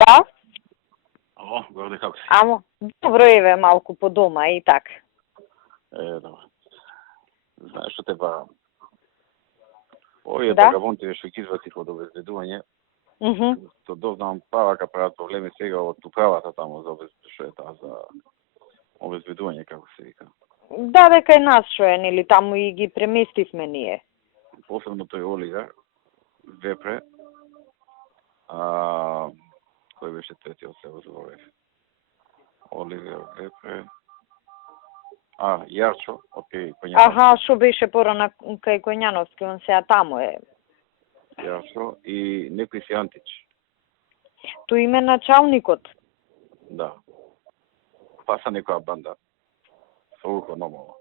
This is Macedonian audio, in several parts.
Да? Ало, Горде, како си? Амо, добро еве малку по дома и така. Добро. Знаеш што те барам? Овие Да? вагабонти што ги извадив од обезбедување, то дознавам вака прават проблеми сега од управата таму за што е таа за обезбедување, како се вика. Да, дека е нас што е, нели, таму и ги преместивме ние. Посебно тој Оливер, Вепре, кој беше третиот, се заборев. Оливер, Вепре, Јарчо, окей, Коњановски. Аха, што беше порано кај Коњановски, он сега таму е. Јарчо и некој си Антич. Тој име началникот. Да. Паса некоја банда. Со ухо номало.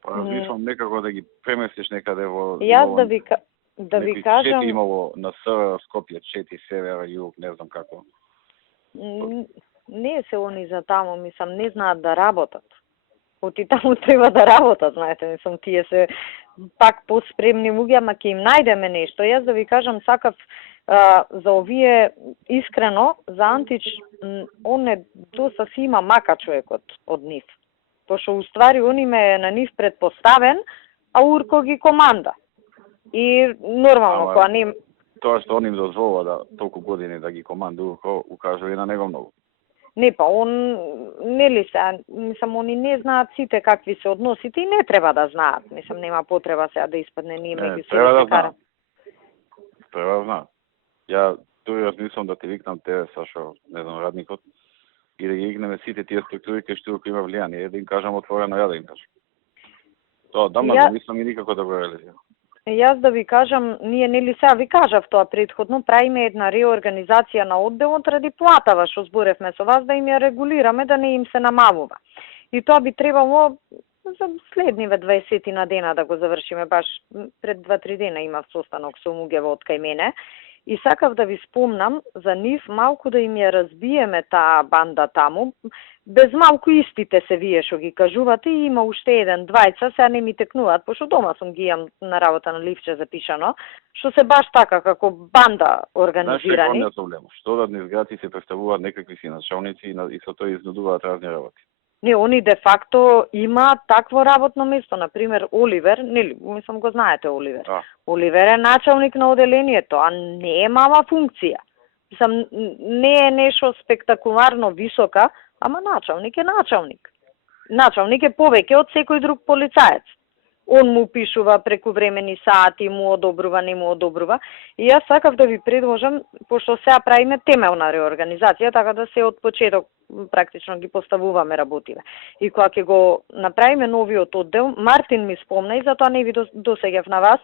Па размислам некако да ги преместиш некаде во... Јас да ви кажам... Чети имало на Скопје, чети, север, југ, не знам како. Не се они за таму, мислам, не знаат да работат. Оти таму треба да работат, знаете, мислам, тие се пак поспремни луѓе, ама ќе им најдеме нешто. Јас да ви кажам, сакав за овие, искрено, за Антич, он е доста си има мака човекот од нив. Пошто уствари он им е на нив предпоставен, а Урко ги команда. И нормално, кога не... Тоа што он им дозволува да толку години да ги команда Урко, укажува и на него многу. Не, па он, нели се, мислам, они не знаат сите какви се односите и не треба да знаат. Мислам, нема потреба сега да испадне ние меѓу себе да се карам. Треба да знаат. Ја дури размислам да ти викнам тебе, Сашо, не знам, радникот, и да ги игнеме сите тие структури кај што има влијание, да им кажам отворено, ја да им кажам. Тоа дамна да мислам и никако да го реализирам. Јас да ви кажам, ние нели сега ви кажав тоа претходно, правиме една реорганизација на одделот ради платава што зборевме со вас да им ја регулираме, да не им се намалува. И тоа би требало за следниве 20 на дена да го завршиме, баш пред 2-3 дена имав состанок со луѓето од кај мене. И сакав да ви спомнам за нив малку да им ја разбиеме таа банда таму. Без малку истите се вие што ги кажувате и има уште еден, двајца, сега не ми текнуваат, пошто дома сум ги имам на работа на ливче запишано, што се баш така како банда организирани. Знаеш проблем? Што да днес грати се представуваат некакви си началници и со тоа изнудуваат разни работи. Не, они де факто имаат такво работно место, например Оливер, нели, мислам го знаете Оливер. Оливер е началник на оделението, а не е мала функција. Мислам, не е нешто спектакуларно висока, ама началник е началник. Началник е повеќе од секој друг полицаец. Он му пишува преку времени сати, му одобрува, не му одобрува. И јас сакав да ви предложам, пошто сега правиме темелна реорганизација, така да се од почеток практично ги поставуваме работиве. И кога ќе го направиме новиот оддел, Мартин ми спомна и затоа не ви досеѓав на вас,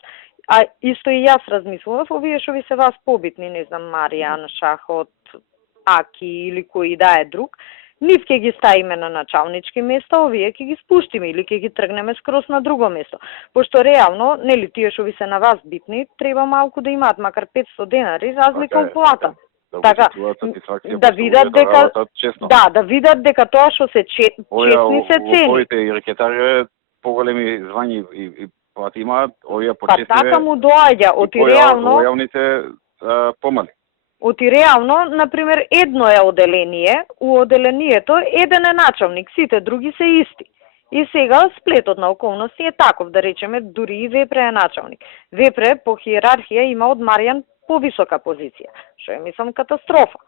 а исто и јас размислував, овие што ви се вас побитни, не знам, Маријан, Шахот, Аки или кој да е друг, нив ќе ги ставиме на началнички места, овие ќе ги спуштиме или ќе ги тргнеме скрос на друго место. Пошто реално, нели, тие што ви се на вас битни, треба малку да имаат макар 500 денари разлика од плата. Така, да видат дека да видат дека тоа што се честни се цени. Овоите и рекетари поголеми звања и плати имаат, овие почесни. Па така му доаѓа, оти реално јавните помали. Оти реално, например, едно е оделение, у оделението еден е началник, сите други се исти. И сега сплетот на околности е таков, да речеме, дури и Вепре е началник. Вепре по хиерархија има од Маријан повисока позиција, што е, мислам, катастрофа.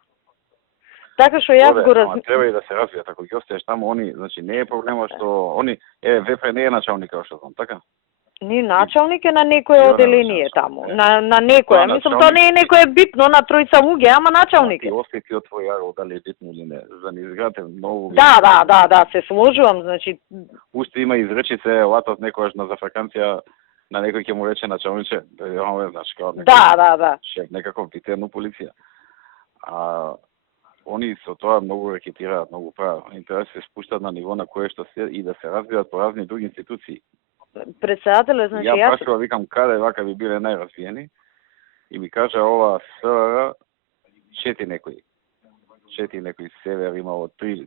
Така што јас го треба и да се развијат, ако ги остаеш таму, они, значи не е проблема што они Вепре не е началник, како што знам, така? Не, началник е на некое оделение таму, на некое, мислам, тоа не е некое битно на тројца луѓе, ама началник е. Ти осети од твој јаро дали е битно или не, за не изградите многу. Да, се сложувам, значи. Уште има изречице, латат некојаш на зафраканција, на некој ќе му рече началниче, знаеш, како да. Шеф некаков битен у полиција. Они со тоа многу рекетираат, многу прават. Интереси се спуштат на ниво на кое што се и да се развијат по разни други институции. Председателе, значи ја прашува, викам, каде вака би биле најразвиени и ми кажа ова СР чети некои север имало 3-4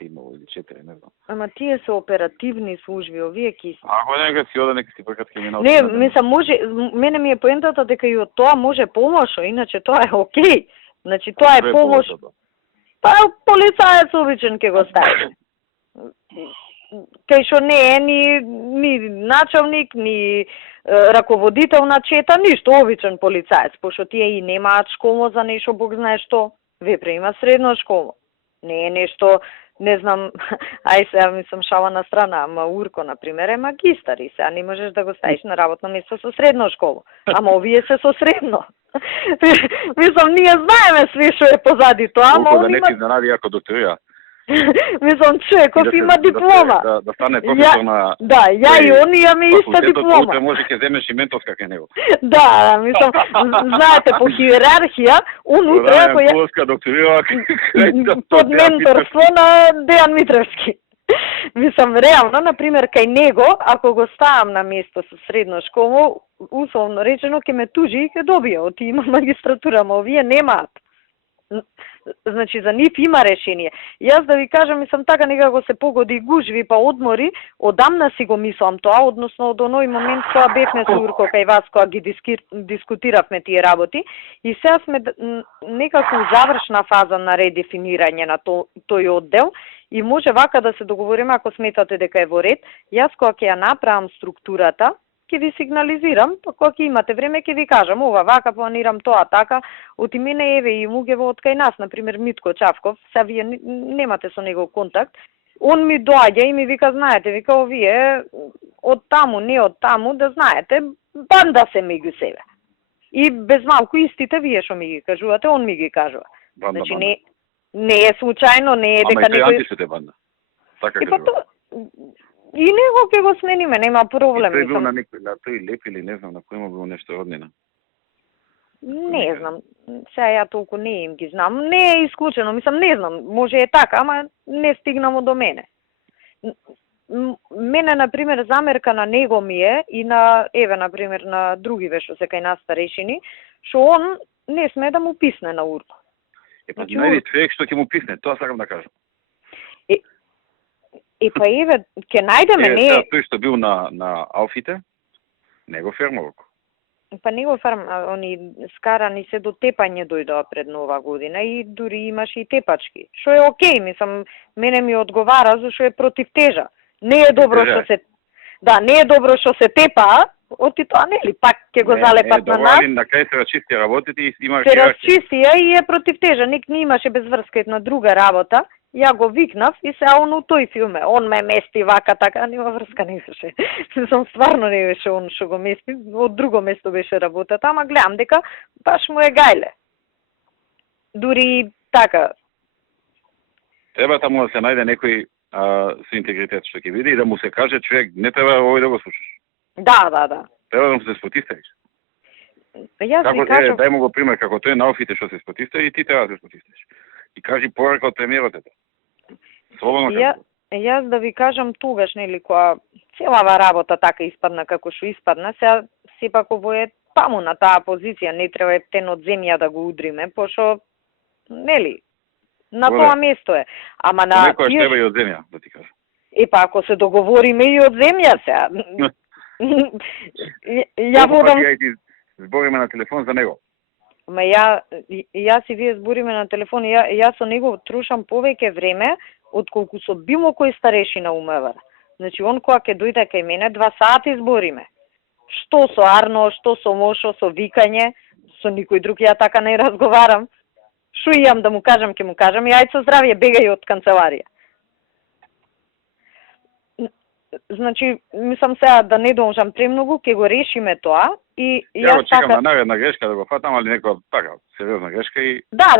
имало или 4, не знам. Ама тие се оперативни служби, овие ки... Ако нека си ода, нека си прекат криминал. Не, мислам, може, мене ми е поентата дека и од тоа може помошо, иначе тоа е окей. Значи, тоа е помош. Па, полицаец обичен ке го стави. Кај што не е ни началник, ни раководител на чета, ништо, обичен полицаец, пошто тие и немаат школо за нешто, Бог знае што. Вепре има средно школо. Не е нешто, не знам, ај сега мислам шала на страна, ама Урко, например, е магистар и сега не можеш да го ставиш на работно место со средно школо. Ама овие се со средно. Мислам, ние знаеме све што е позади тоа, ама он он да има... не си заради ако докторира. Мислам, човеков има диплома. Да стане професор на... Да, ја и он имаме иста диплома. Утре може ќе земеш и менторска кај него. Да, мислам, знаете, по хиерархија, он утре, ако ја... Полска докторира под менторство на Дејан Митревски. Мислам, реално, например, кај него, ако го ставам на место со средно школо, условно речено, ќе ме тужи и ќе добие, оти има магистратура, но овие немаат. Значи, за нив има решение. Јас да ви кажам, мислам, така некако се погоди гужви, па одмори, одамна си го мислам тоа, односно од оној момент кога бевме со Урко кај вас, кога ги дискутиравме тие работи, и сега сме некако у завршна фаза на редефинирање на тој оддел, и може вака да се договориме, ако сметате дека е во ред, јас кога ќе ја направам структурата, ќе ви сигнализирам, па кога ќе имате време ќе ви кажам, ова вака планирам тоа така, оти мене еве и Мугево од кај нас, например Митко Чавков, сега вие немате со него контакт, он ми доаѓа и ми вика, знаете, вика, овие од таму, не од таму, да знаете, банда се меѓу себе. И без малку истите вие што ми ги кажувате, он ми ги кажува. Банда, значи банда. Не е случајно, не е дека некој... Ама и тој банда. Така кажува. И него ќе го смениме, нема проблем. Тој бил на некој, на тој Леп или не знам, на кој му бил нешто роднина. Не знам, сега ја толку не им ги знам. Не е исклучено, мислам, не знам, може е така, ама не стигнамо до мене. Мене, например, замерка на него ми е и на, еве, например, на другиве што се кај нас старешини, што он не сме да му писне на Урко. Па ги најди човек што ќе му писне, тоа сакам да кажам. Па еве, ќе најдеме, не... Тој што бил на Алфите, него фермовок. Па него они скарани се до тепање дојдоа пред нова година и дури имаше и тепачки. Што е окей, мислам, мене ми одговара зашто е против тежа. Не е добро што се... Да, не е добро што се тепа, оти тоа нели, пак ќе го залепат на нас. На крај се расчисти работите и има... Се расчистија и е против тежа. Ник не имаше без врска на друга работа. Ја го викнав и се он у тој филме. Он ме мести вака, така, нема врска не беше. Сум стварно не беше он што го мести. Од друго место беше работата, ама гледам дека баш му е гајле. Дури така. Треба таму да се најде некој со интегритет што ќе види и да му се каже човек, не треба овој да го слушаш. Да. Треба да му се спотиставиш. Јас ви кажам... Дај му го пример, како тој на Алфите што се спотистави и ти треба да се спотиставиш. И кажи порака од премиерот ето. Слободно кажи. Јас да ви кажам тогаш, нели, кога целава работа така испадна како што испадна, сега сепак ово е таму на таа позиција, не треба ептен од земја да го удриме, пошто, нели, на тоа место е. Ама на... Некоја што треба и од земја, да ти кажам. Па ако се договориме и од земја сега. Ја водам... Збориме на телефон за него. Ма јас и вие збориме на телефон, јас со него трошам повеќе време отколку со било кој старешина умевар. Значи, он кога ќе дојде кај мене, 2 сати збориме. Што со Арно, што со Мошо, со викање, со никој друг ја така не разговарам. Што имам да му кажам, ќе му кажам, и ајде со здравје, бегај од канцеларија. Значи, мислам сега да не должам премногу, ќе го решиме тоа и ја го чекам на наредна грешка да го фатам, али некоја така сериозна грешка и да.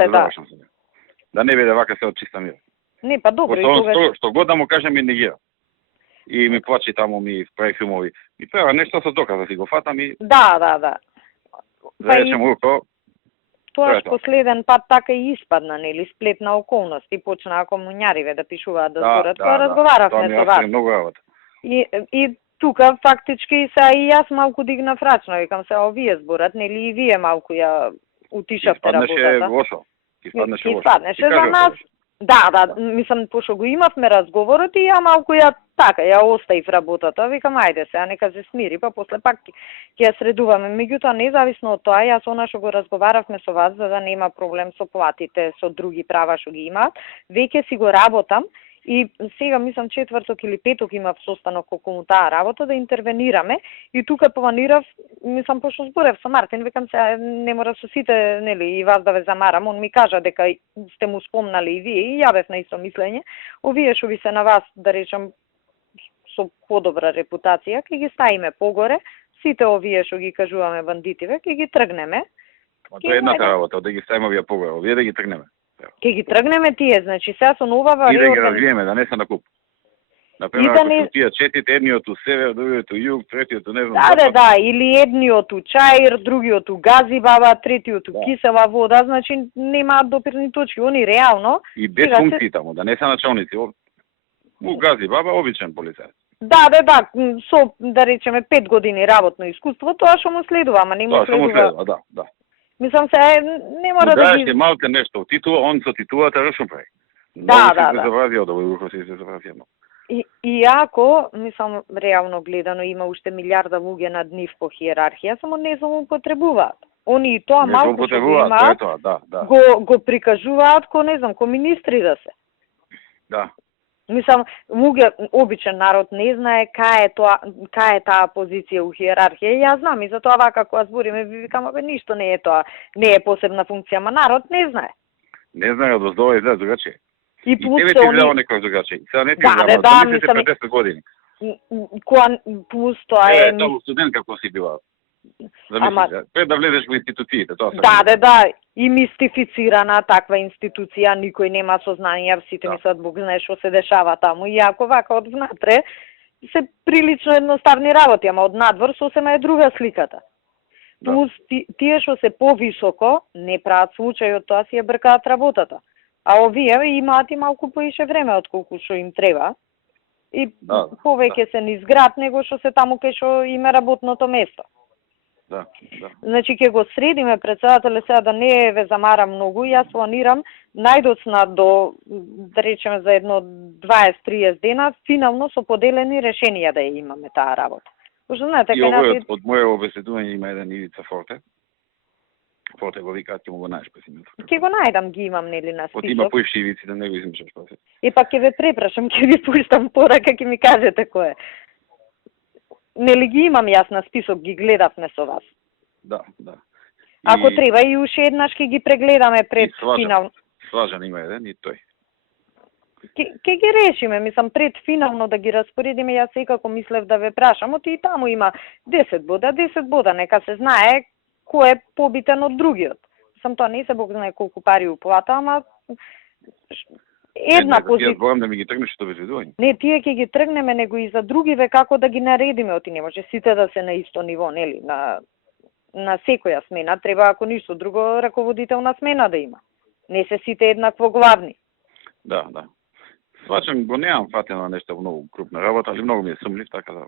Да не биде вака се од чиста мира. Не, па добро, и тогаш што god да му кажам и негира. И ми плачи таму, ми прави филмови. И треба нешто со доказ да си го фатам и Да. Да речем Урко. Тоа последен пат така и испадна, нели, сплетна околност и почнаа комуњариве да пишуваат да зборат, тоа разговаравме со вас. Многу работа. И тука фактички сега и јас малку дигнав рачно, викам се овие зборат, нели и вие малку ја утишавте работата. Испаднеше лошо. Испаднеше за нас. Да, мислам, пошто го имавме разговорот и ја малку ја оставив работата, викам ајде сега нека се смири, па после пак ќе ја средуваме. Меѓутоа независно од тоа, јас она што го разговаравме со вас за да нема проблем со платите, со други права што ги имаат, веќе си го работам и сега мислам четврток или петок имав состанок околу таа работа да интервенираме и тука планирав, мислам пошто зборев со Мартин, викам се не мора со сите, нели, и вас да ве замарам, он ми кажа дека сте му спомнали и вие и јавев на исто мислење, овие што ви се на вас, да речам, со подобра репутација, ќе ги ставиме погоре, сите овие што ги кажуваме бандитиве, ќе ги тргнеме. Тоа е едната работа, да ги ставиме овие погоре, овие да ги тргнеме. Ќе ги тргнеме тие, значи сега со новава и да ги развиеме, да не се на куп. Например, да ако тие четите, едниот у север, другиот у југ, третиот у не знам. Да, или едниот у Чаир, другиот у Гази баба, третиот у кисела вода, значи немаат допирни точки, они реално. И без функции таму, да не се началници. У Гази баба обичен полицај. Да, со, да речеме, 5 години работно искуство, тоа што му следува, ама не му следува. Да. Мислам се, не мора да ги... Да, малку нешто, титула, он со титулата рушно прави. Да. Се завразија, да се завразија. И ако, мислам, реално гледано, има уште милиарда луѓе над нив по хиерархија, само не се употребуваат. Они и тоа малку што го имаат, го прикажуваат ко, не знам, ко министри да се. Да. Мислам, луѓе, обичен народ не знае кај е таа позиција у хиерархија. Јас знам и затоа вака кога збориме, ви викам, ништо не е тоа, не е посебна функција, ма народ не знае. Не знае, од воздова изгледа другачие. И плюс тебе ти изгледа некој другачие. Сега не ти изгледа, мислам, 10 години. Кога плюс тоа е... Тоа студент како си била. Пред да влезеш во институциите, тоа се. Да, и мистифицирана таква институција, никој нема сознание, сите мислат Бог знае што се дешава таму, и ако вака од внатре се прилично едноставни работи, ама од надвор сосема е друга сликата. Плюс тие што се повисоко не прават случај од тоа си ја бркаат работата. А овие имаат и малку поише време отколку што им треба. И повеќе се низ град него што се таму кај што има работното место. Да. Значи ќе го средиме председателе сега да не ве замарам многу. Јас планирам најдоцна до, да речеме, за едно 20-30 дена, финално со поделени решенија да ја имаме таа работа. Пошто знаете, и овој од моје обеседување има еден Ивица Форте. Форте го викаат, ќе му го најдеш пресимето. Ќе го најдам, ги имам нели на список. Од има поишти Ивици, да не го измислиш после. Пак ќе ве препрашам, ќе ви пуштам порака, ќе ми кажете кој е. Нели ги имам јас на список, ги гледавме со вас. Да. Ако треба и уште еднаш ќе ги прегледаме пред финално. Слажан има еден и тој. Ќе ги решиме, мислам, пред финално да ги распоредиме, јас секако мислев да ве прашам, оти и таму има 10 бода, нека се знае кој е побитен од другиот. Сам тоа не се Бог знае колку пари уплата, ама една позиција. Јас борам да ми ги тргнеш што обезбедување. Не, тие ќе ги тргнеме, него и за другиве како да ги наредиме, оти не може сите да се на исто ниво, нели, на секоја смена, треба ако ништо друго раководителна смена да има. Не се сите еднакво главни. Да. Свачам го немам фатено нешто многу крупна работа, али многу ми е сумлив, така да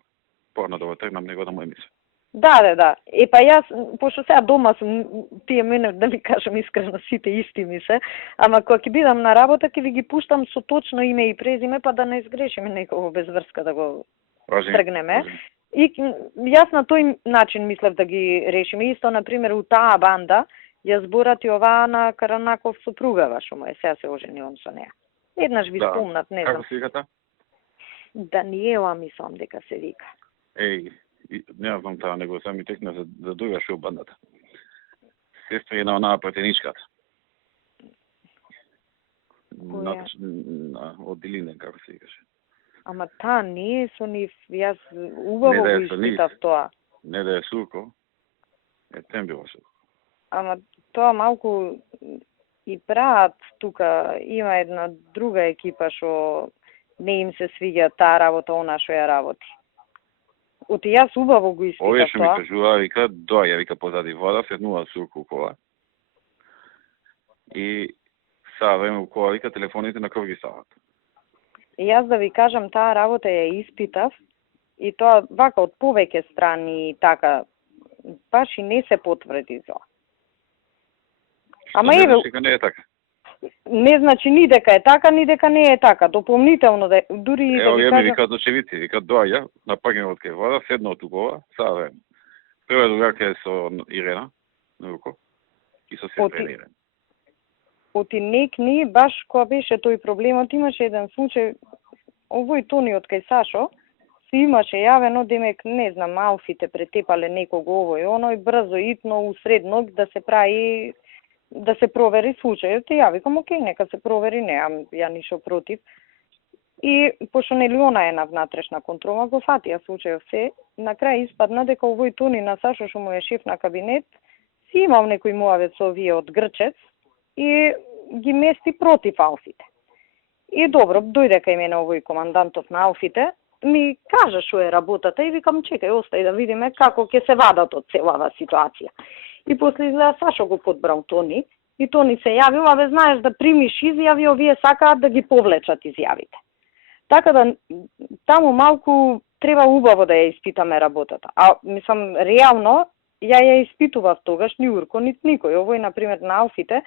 порано да го тргнам него да му емисија. Да. Па јас, пошто сега дома сум, тие мене, да ви кажам искрено, сите исти ми се, ама кога ќе бидам на работа, ќе ви ги пуштам со точно име и презиме, па да не изгрешиме некого без врска да го тргнеме. И јас на тој начин мислев да ги решиме. Исто, например, у таа банда ја зборат и оваа на Каранаков сопругава, што му е сега се ожени он со неа. Еднаш ви спомнат, не знам. Како се виката? Даниела, мислам дека се вика. Не знам таа, него сами текна за друга шоу бандата. Сестра е на онаа пратеничката. Од Дилине, како се викаше. Ама таа не е со нив, јас убаво го испитав тоа. Не да е Сурко, тем било Сурко. Ама тоа малку и прават тука, има една друга екипа што не им се свиѓа таа работа, она што ја работи. Оти јас убаво го испитав тоа. Овие што ми кажува, вика, доаѓа, вика, позади вода, седнува Сурко у кола. И сега време у кола, вика, телефоните на крв ги стават. И јас да ви кажам, таа работа ја испитав и тоа вака од повеќе страни така, баш и не се потврди тоа. Ама еве, не е така. не значи ни дека е така, ни дека не е така. Дополнително да дури и да ви кажа... викаат очевидци, викаат доаѓа на паѓање од кај вода, седна од тугова, сада време. Прва другарка е со Ирена, Нурко, и со сестра Ирена. Оти некни, баш кога беше тој проблемот, имаше еден случај, овој Тони од кај Сашо, се имаше јавено, демек, не знам, Алфите претепале некого овој, оној, брзо, итно, усред ног, да се прави, да се провери случајот, и ја викам, окей, нека се провери, неам ја ништо против. И, пошто нели она е на внатрешна контрола, го фатија случајот се, на крај испадна дека овој Тони на Сашо, што му е шеф на кабинет, си имал некој муавет со овие од Грчец, и ги мести против Алфите. И добро, дојде кај мене овој командантот на Алфите, ми кажа што е работата и викам чекај, остај да видиме како ќе се вадат од целава ситуација. И после изгледа Сашо го подбрал Тони и Тони се јавил, абе знаеш да примиш изјави, овие сакаат да ги повлечат изјавите. Така да таму малку треба убаво да ја испитаме работата. А мислам реално ја испитував тогаш ни Урко, нит никој. Овој на пример на Алфите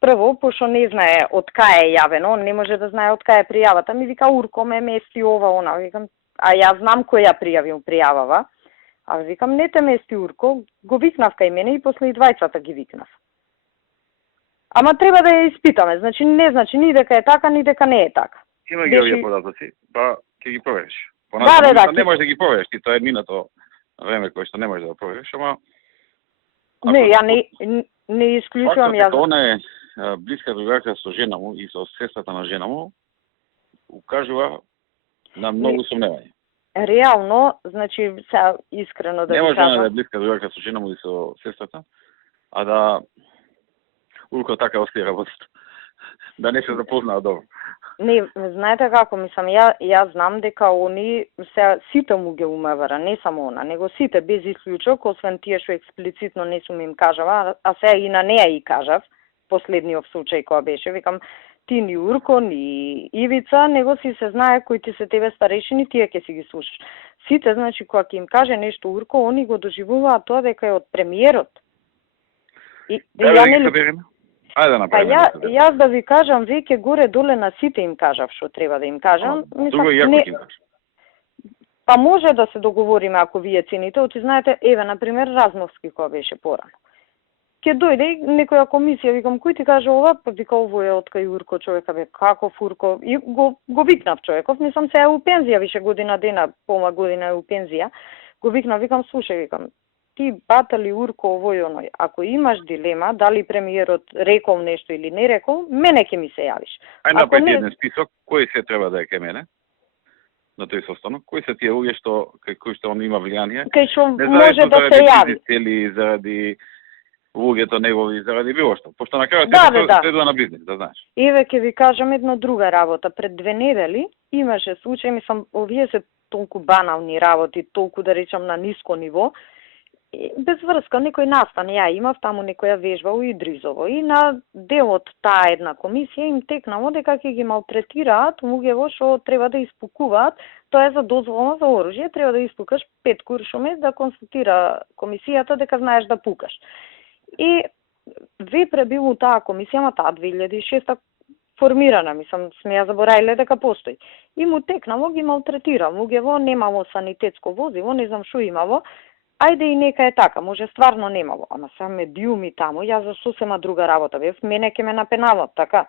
прво, пошто не знае од кај е јавено, не може да знае од кај е пријавата, ми вика Урко ме мести ова, она, викам, а јас знам кој ја пријавил пријавава, а викам не те мести Урко, го викнав кај мене и после и двајцата ги викнав. Ама треба да ја испитаме, значи не значи ни дека е така, ни дека не е така. Има ги овие податоци, па ќе ги провериш. Да, не можеш да ги провериш, ти тоа е минато време кој што не можеш да го провериш, ама не, ја не исклучувам јас. Она е блиска другарка со жена му и со сестрата на жена му укажува на многу сомневање. Реално, значи, се искрено да не ви кажам. Не може да е блиска другарка со жена му и со сестрата, а да Урко така остие работата. Да не се запознаат добро. Не, знаете како, мислам, ја знам дека они сите му ги умевара, не само она, него сите без исклучок, освен тие што експлицитно не сум им кажава, а сега и на неа и кажав, последниот случај која беше, викам, ти ни Урко, ни Ивица, него си се знае кои ти се тебе старешини, тие ќе си ги слушаш. Сите, значи, кога ќе им каже нешто Урко, они го доживуваат тоа дека е од премиерот. И ја не Ајде да направиме. Јас да ви кажам, веќе горе-доле на сите им кажав што треба да им кажам. Друго и ако ти им кажам. Па може да се договориме ако вие цените, оти знаете, еве, например, Разновски која беше порано. Ке дојде некоја комисија, викам, кој ти каже ова, па вика ово е од кај Урко човека, бе, каков Урко, и го викнав човеков, мислам се е у пензија, више година дена, пома година е у пензија, го викнав, викам, слушај, викам, ти батали Урко овој оној, ако имаш дилема, дали премиерот рекол нешто или не рекол, мене ќе ми се јавиш. Ај направи еден список, кој се треба да е кај мене, на тој состанок, кои се тие луѓе кои што он има влијание, кај што може да се јави. Или заради луѓето негови, заради било што. Пошто на крајот следува на бизнес, да знаеш. Еве ќе ви кажам една друга работа. Пред 2 недели имаше случај, мислам, овие се толку банални работи, толку да речам на ниско ниво, без врска, некој настан, ја имав таму некоја вежба у Идризово и на делот таа една комисија им текнало дека ќе ги малтретираат луѓево што треба да испукуваат, тоа е за дозвола за оружје, треба да испукаш 5 куршуми да констатира комисијата дека знаеш да пукаш. И вепре било таа комисија, ама таа 2006 формирана, мислам, сме ја забораиле дека постои. И му текнало ги малтретира луѓево, немало санитетско возило, не знам што имало. Ајде и нека е така, може стварно немало, ама са медиуми таму, јас за сосема друга работа бев, мене ќе ме напеналат, така.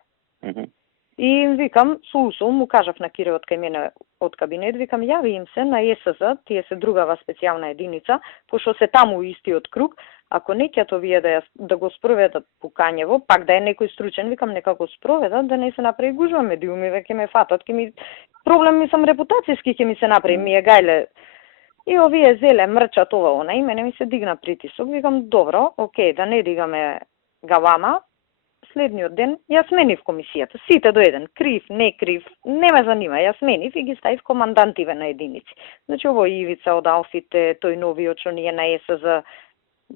И им викам, слушам, му кажав на Кире од кај мене од кабинет, викам, јави им се на ЕСЗ, тие се другава специјална единица, пошто се таму истиот круг, ако не ќе овие да го спроведат пукањево, пак да е некој стручен, викам, нека го спроведат, да не се направи гужва, медиуми веќе ме фатат, проблем мислам репутацијски ќе ми се направи, ми е гајле. И овие зеле мрчат ова она и мене ми се дигна притисок. Викам, добро, окей, да не дигаме галама. Следниот ден ја сменив комисијата. Сите до еден, крив, не крив, не ме занима. Ја сменив и ги ставив командантиве на единици. Значи, овој Ивица од Алфите, тој новиот што ние на ЕСЗ,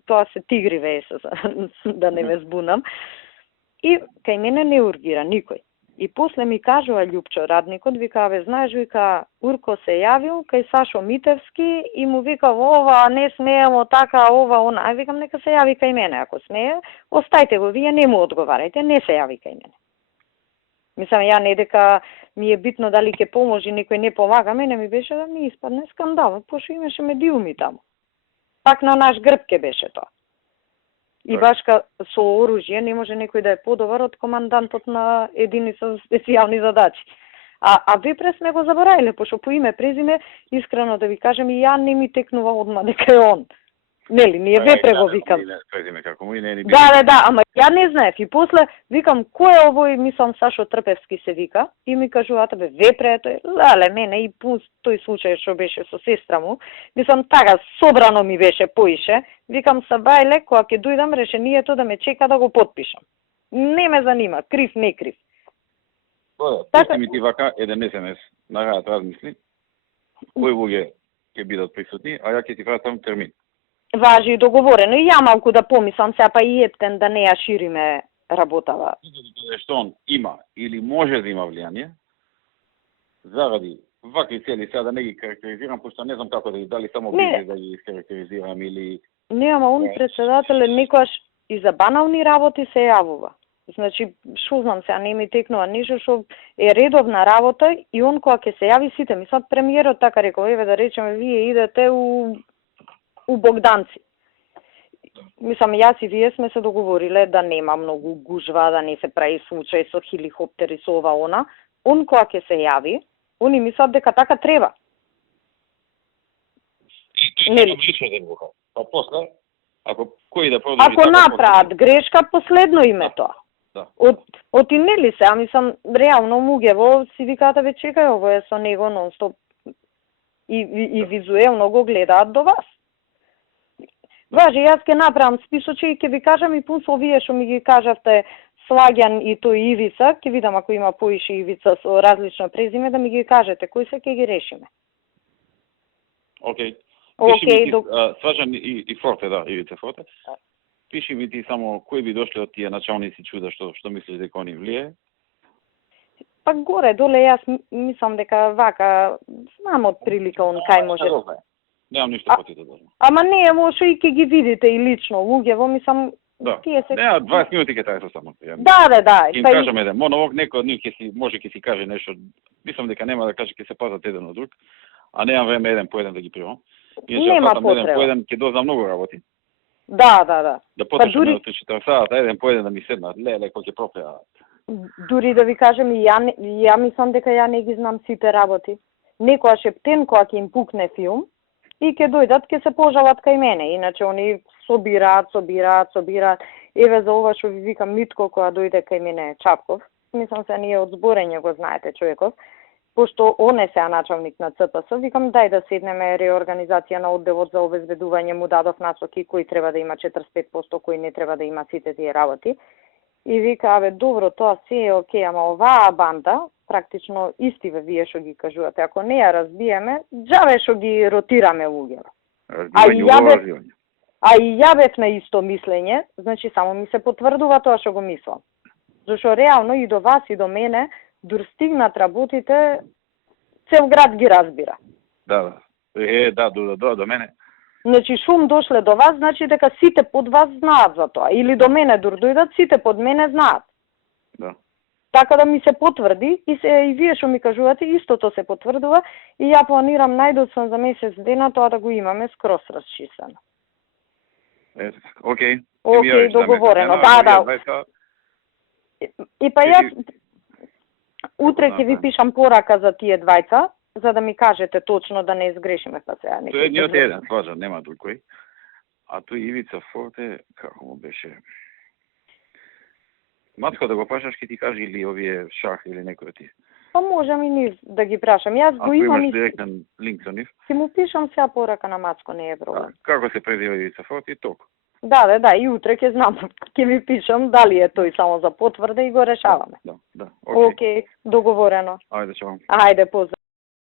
тоа се тигриве ЕСЗ, да не ме збунам. И кај мене не ургира никој. И после ми кажува Љупчо, радникот, вика, бе, знаеш, вика, Урко се јавил кај Сашо Митевски и му вика, ова, не смеемо така, ова, она. Ај, викам, нека се јави кај мене, ако смее, остајте го, вие не му одговарајте, не се јави кај мене. Мислам, ја не дека ми е битно дали ќе поможи, некој не помага, мене ми беше да ми испадне скандал, пошто имаше медиуми таму. Пак на наш грб ке беше тоа. И баш со оружје не може некој да е подобар од командантот на единица за специјални задачи. А Вепре сме го заборавиле, пошто по име презиме, искрено да ви кажем, и ја не ми текнува одма дека е он. Нели, ние Вепре го викам. Да, ама ја не знаев. И после викам, кој е овој, мислам, Сашо Трпевски се вика, и ми кажуваат, Вепре е тој. Леле, мене и пун тој случај што беше со сестра му. Мислам, така, собрано ми беше поише. Викам, Сабајле, кога ќе дојдам, решението да ме чека да го потпишам. Не ме занима, крив, не крив. Пусти ми ти вака еден SMS, нараат размисли, кои луѓе ќе бидат присутни, а ја ќе ти вратам термин. Важи и договорено. И ја малку да помислам, сега па и ептен да не ја шириме работава. Што он има или може да има влијание, заради вакви цели, сега да не ги карактеризирам, пошто не знам како да ги дали само бизнес да ги карактеризирам или... Не, ама он председателе некојаш и за банални работи се јавува. Значи, шо знам сега, не ми текнува нешто што е редовна работа и он кога ќе се јави сите, мислам, премиерот така рекол, еве да речеме, вие идете у Богданци. Мислам, јас и вие сме се договориле да нема многу гужва, да не се прави случај со хеликоптери, со ова она. Он кога ќе се јави, они мислат дека така треба. Нели? Па после, ако кој да продолжи... Ако направат грешка, последно име тоа. Да. Од и нели се, а мислам, реално Мугево си викаат, бе чекај, ово е со него нон-стоп. И визуелно го гледаат до вас. Важи, јас ќе направам списочи и ќе ви кажам и пун со овие што ми ги кажавте Слагјан и тој Ивица, ќе видам ако има поише Ивица со различно презиме, да ми ги кажете, кои се ќе ги решиме. Океј. Океј, Сважан и Форте, да, Ивица Форте. Пиши ми ти само кои би дошли од тие началници чуда, што мислиш дека они влие? Па горе, доле, јас мислам дека вака, знам од прилика он кај може... Немам ништо против да дојдам. Ама не, може и ќе ги видите и лично, луѓево, мислам, да. Тие се... Не, 20 минути ќе трае само. Да. Им кажам еден монолог, некој од нив ќе си каже нешто. Мислам дека нема да каже, ќе се пазат еден од друг, а немам време еден по еден да ги примам. Нема потреба. Еден по еден ќе дознам многу работи. Да. Да потрошам на 3-4 сата, еден по еден да ми седнат, леле, кој ќе пропеа. Дури да ви кажем, ја мислам дека ја не ги знам сите работи. Некоја шептен кога ќе им пукне филм, и ќе дојдат, ќе се пожалат кај мене. Иначе они собираат. Еве за ова што ви викам Митко кога дојде кај мене Чапков. Мислам се ние од зборење го знаете човеков. Пошто он е сега началник на ЦПС, викам дај да седнеме реорганизација на одделот за обезбедување, му дадов насоки кој треба да има 45%, кој не треба да има сите тие работи. И вика, добро, тоа се е окей, ама оваа банда, практично истиве вие што ги кажувате, ако не ја разбиеме, џаве што ги ротираме луѓето. А и ја бев на исто мислење, значи само ми се потврдува тоа што го мислам. Зашто реално и до вас и до мене, дур стигнат работите, цел град ги разбира. Да. До мене. Значи шум дошле до вас, значи дека сите под вас знаат за тоа. Или до мене дур дојдат, сите под мене знаат. Да. Така да ми се потврди и вие што ми кажувате, истото се потврдува и ја планирам најдоцна за месец дена тоа да го имаме скроз расчистено. Океј, договорено. Да. И па јас утре ќе ви пишам порака за тие двајца, за да ми кажете точно да не изгрешиме па сега. Тој е ниот еден, слажам, нема друг кој. А тој Ивица Форте, како му беше? Матко да го прашаш, ќе ти кажи или овие Шах или некој од тие? Па можам и нив да ги прашам. Јас го имам. Ако имаш директен линк со нив? Ќе му пишам сега порака на Мацко, не е проблем. Како се презива Ивица Форте и толку? Да, и утре ќе знам. Ќе ви пишам дали е тој само за потврда и го решаваме. Да. Океј, договорено. Ајде, чао. Ајде, поздрав.